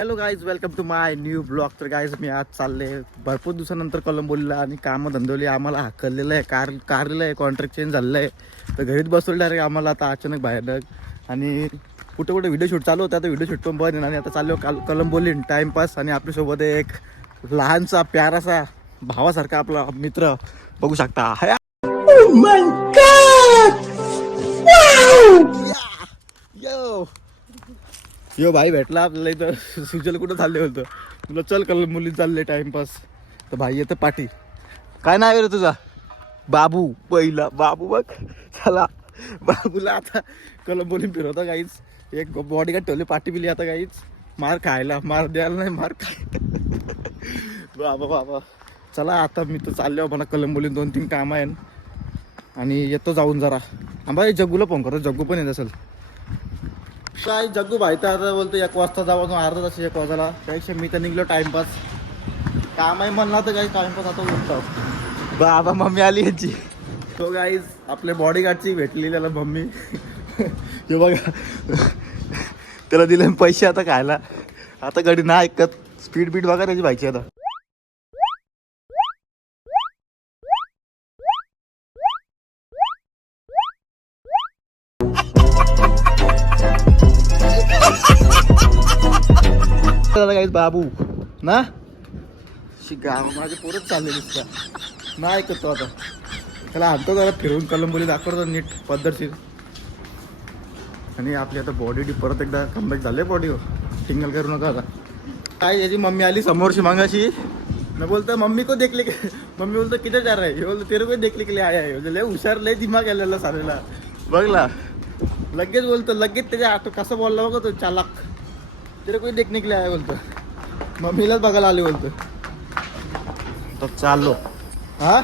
Hello guys, welcome to my new blog. तर guys मी आज चालले भरपूर दिवसानंतर कोलंबोलीला आणि कामं धंदवली आम्हाला हाकललेलं आहे. कारलेलं आहे, कॉन्ट्रॅक्ट चेंज झालेलं आहे. तर घरीच बसवलं डायरेक्ट आम्हाला आता अचानक बाहेर. आणि कुठे कुठे व्हिडिओ शूट चालू होता, तर व्हिडिओ शूट पण बंद आहे. आणि आता चाललो कोलंबोली टाईमपास. आणि आपल्यासोबत एक लहानसा प्यारासा भावासारखा आपला मित्र बघू शकता. यो भाई भेटला आपल्याला इथं. सुजल कुठं चालले होतं, तुला चल मुली चालले टाइमपास. तर भाई येतं पाठी. काय नाव आहे रे तुझा? बाबू. पहिला बाबू बघ. चला बाबूला आता कोलंबोली फिरवता गाईच. एक बॉडीगार्ड ठेवले, पाठी बिली आता गाईच. मार खायला, मार द्यायला नाही, मार खाय. बाबा बाबा चला आता मी तर चाललो म्हणा कोलंबोली. 2-3 कामं आहे आणि येतो जाऊन जरा. आंबा जग्गूला फोन करतो, जग्गू पण येत असेल. काय जग्गू भाई तर आता बोलतो 1 वाजता जावं, अर्धा तास 1 वाजायला. त्यापेक्षा मी तर निघलो टाइमपास. काम आहे म्हणला तर काही टाइमपास आता उठतो. बाबा मम्मी आली याची. तो गाईज आपल्या बॉडीगार्डची भेटली त्याला मम्मी. हे बघा त्याला दिले पैसे आता खायला. आता गाडी ना ऐकत, स्पीड बीट बघा त्याची भाईची आता. बाबू ना गाव माझे पोरच चालले दिसता ना, ऐकतो आता. त्याला आणतो जरा फिरून कोलंबोली दाखवतो नीट पद्धतशीर. आणि आपली आता बॉडी परत एकदा कमबॅक झाले. बॉडी टिंगल करू नका आता. काय याची मम्मी आली समोरची मागाशी. मैं बोलतो मम्मी को देखले के, मम्मी बोलतो किधर जा रहा है? बोलतो तेरे को देखले के लिए आया है. लय हुशार, लय दिमाग आलेला सारेला बघला. लगेच बोलतो, लगेच त्याच्या आठ कसं बोलला बघा तो चालाक. तेरे को देखने के लिए आया बोलतो. मम्मीलाच बघायला आले बोलतो. तो चालो हाँ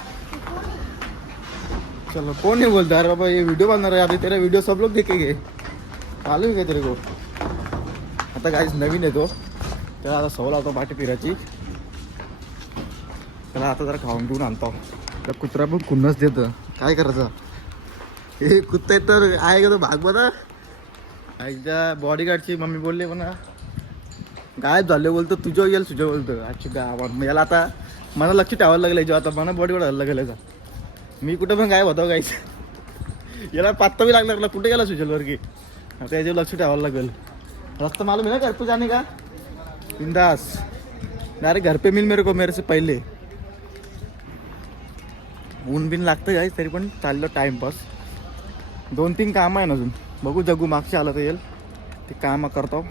चलो. कौन नहीं बोलता अरे बाबा ये वीडियो बना रहा है अभी, तेरा वीडियो सब लोग देखेंगे. मालूम है तेरे को. आता काहीच नवीन येतो त्याला आता सवय लावतो पाठी फिरायची. त्याला आता जरा खाऊन पिऊन आणतो. त्या कुत्रा पण खुन्नस देतं, काय करायचं. हे कुत्ता आहे तर आहे का तो भाग बघा. आईच्या बॉडीगार्डची मम्मी बोलले म्हणा गायब झाले. बोलतो तुझं येईल तुझं बोलतं. अच्छा गावात याला आता मला लक्ष ठेवायला लागलं जेव्हा आता मला बॉडीवर हल्ला गेला. मी कुठं पण गायब होतो गाईच. याला पत्ता बी लागला कुठे गेला सुजलवर की. आता याच्यावर लक्ष ठेवायला लागेल. रास्ता मालूम है ना घर पे जाने का? बिंदास डायरेक्ट घर पे मिल मेरे को मेरे से पहिले. ऊन बिन लागतं गाईच तरी पण चाललं टाइमपास. 2-3 कामं आहे ना अजून. बघू जग्गू मागच्या आलं तर येईल ते कामं करतो.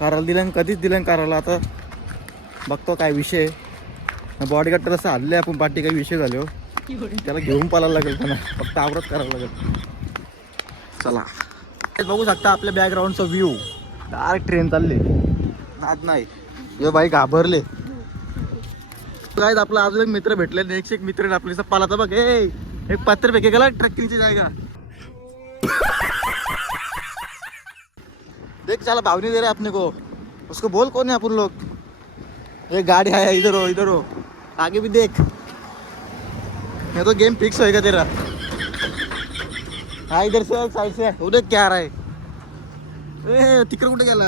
करायला दिलं कधीच दिलं करायला. आता बघतो काय विषय. बॉडीगार्ड तर असं हल्ले आपण पाठी काही विषय झाले हो. त्याला घेऊन पालायला लागेल त्यांना, फक्त आवरत करायला लागेल. चला बघू शकता आपल्या बॅकग्राऊंडचा व्ह्यू. डायरेक्ट ट्रेन चालली. आज नाही हे बाई घाबरले. काय आपला अजून एक मित्र भेटले. नेक्स्ट एक मित्र आपली पालाचा बघ. एक पत्र फेके गेला ट्रॅकिंगची जायगा. देख चला भावनी दे रहे अपने को. उसको बोल कौन है अपन लोग. ये गाड़ी आया इधर हो इधर हो. आगे भी देख. ये तो गेम फिक्स होएगा तेरा. हाँ इधर से साइड से. उधर क्या आ रहा है. ए तिकडे कुठे गेला.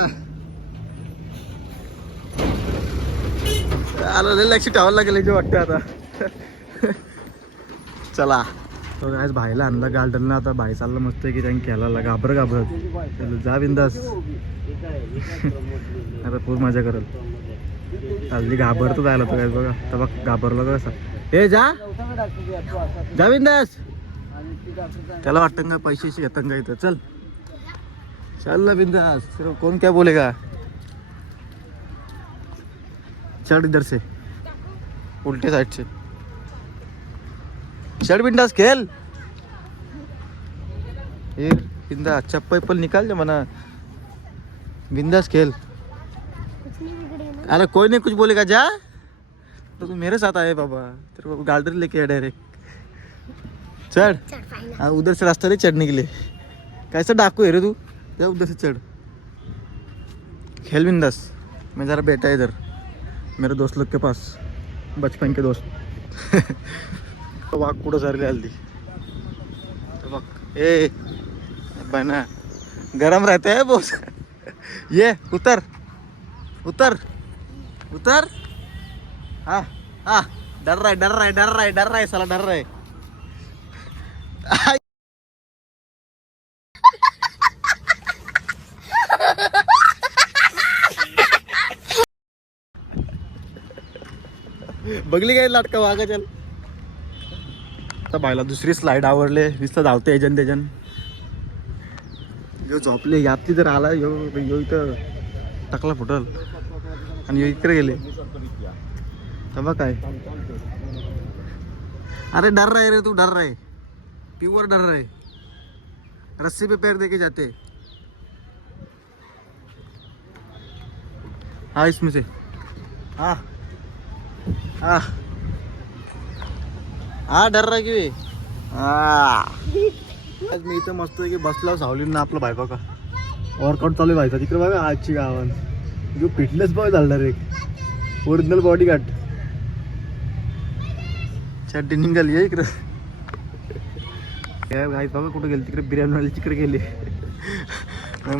आलं लक्ष ठेवायला लागेल जे वाटतं आता. चला तो आज भाईला आणला गार्डनला. आता भाई चाललं मस्त की त्यांनी खेळायला घाबरत जा बिंदास. आता पूर मजा करल. हल्ली घाबरतो जायला तो काय बघा. तर बघ घाबरला कसं. हे जा जा बिंदास. त्याला वाटतं का पैसे घेतं का इथं. चल चल ना बिंदास. कोण क्या बोलेगा. चढ़ इधर से उल्टे साइड से. चढ़ बिंदास खेल. ये बिंदास चप्पल पल निकाल दे मना. बिंदास खेल. अरे कोई नहीं कुछ बोलेगा जा. तो तू मेरे साथ आए बाबा. तेरे को गार्डन लेके डायरेक्ट. चढ़. हाँ उधर से रास्ता नहीं चढ़ने के लिए. कैसा डाकू है रे तू. जा उधर से चढ़. खेल बिंदास. मैं जरा बैठा इधर मेरे दोस्त लोग के पास, बचपन के दोस्त. वाघ कुठं सरले हल्दी. बघ ए बना गरम रहते है बहुत. ये उतर. उतर उतर. हा हा डर रहा है डर रहा है डर रहा है डर रहा है साला डर रहा है. बघली काय लाटका वागा चल. आता बायला दुसरी स्लाइड आवडले नुसतं धावते एजन तेजन. यो झोपले यातली जर आला यो यो इथं टाकला फुटल आणि यो इकडे गेले तेव्हा काय. अरे डर रहा है रे तू डर रहा है प्योर डर रहा है. रस्सी पे पैर देके जाते. हाँ इसमें से हाँ हाँ हाँ डर रहा की आज मी इथं मस्त की बसला सावलीन ना आपला भाई बघा वर्कआउट चालू आहे व्हायचा तिकडे बघा आजची गावात जो फिटनेस बॉय झाला रे ओरिजिनल बॉडी गार्ड. चड्डी निघाली आहे इकडं काय आई बघा कुठं गेली तिकडे बिर्याणी तिकडे गेली.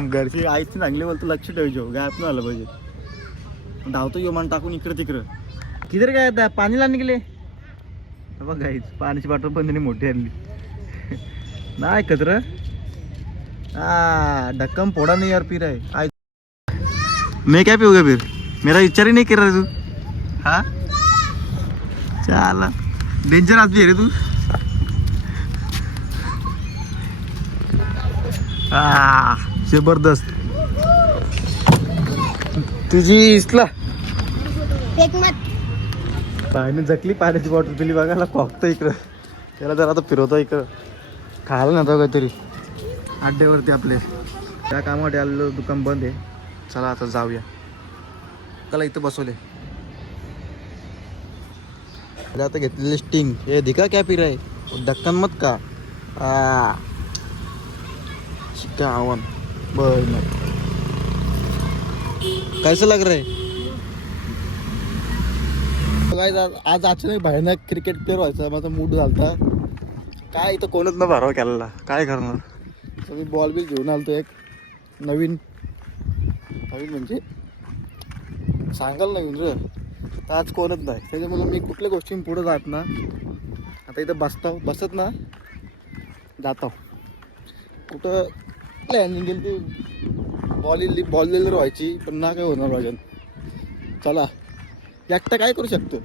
घरची आईची चांगली बोलतो लक्ष ठेवायचो गायब नाही आलं पाहिजे. धावतो योमान टाकून इकडे तिकडं किधर काय आता पाणी लावून गेले बघ गाईच पाण्याची बाटल पण त्यांनी मोठी आणली नाही कचरा. ढक्कन फोड़ा नहीं यार पी रहा है आज. मैं क्या पीऊंगा फिर मेरा इच्छा ही नहीं कर रहा तू. हाँ चला डेंजर आदमी है रे तू. जबरदस्त तुझी इसला पाण्याने जकली पाण्याची बॉटल पिली बघायला कॉकतं इकडं. त्याला जरा आता फिरवतो इकडं खायला नव्हतं काहीतरी अड्ड्यावरती आपले त्या कामासाठी आलेलं दुकान बंद आहे. चला आता जाऊया. त्याला इथं बसवले आता घेतलेले स्टिंग हे दिखा क्या पी रहा है ढक्कन मत का चिक्का आवन बर कैसा लग रहा है. आज अचानक भयानक क्रिकेट प्लेअर व्हायचा माझा मूड झालता. काय इथं कोणच न भरावा केलेला काय करणार. तर मी बॉल बिल घेऊन आलतो एक नवीन नवीन म्हणजे सांगाल नवीन र तर आज कोणच नाही. त्याच्यामुळे मी कुठल्या गोष्टी पुढं जात ना आता इथं बसत ना जातो कुठं लँडिंग गेली ती बॉल व्हायची पण ना काय होणार माझ्या. चला एकटा काय करू शकतो.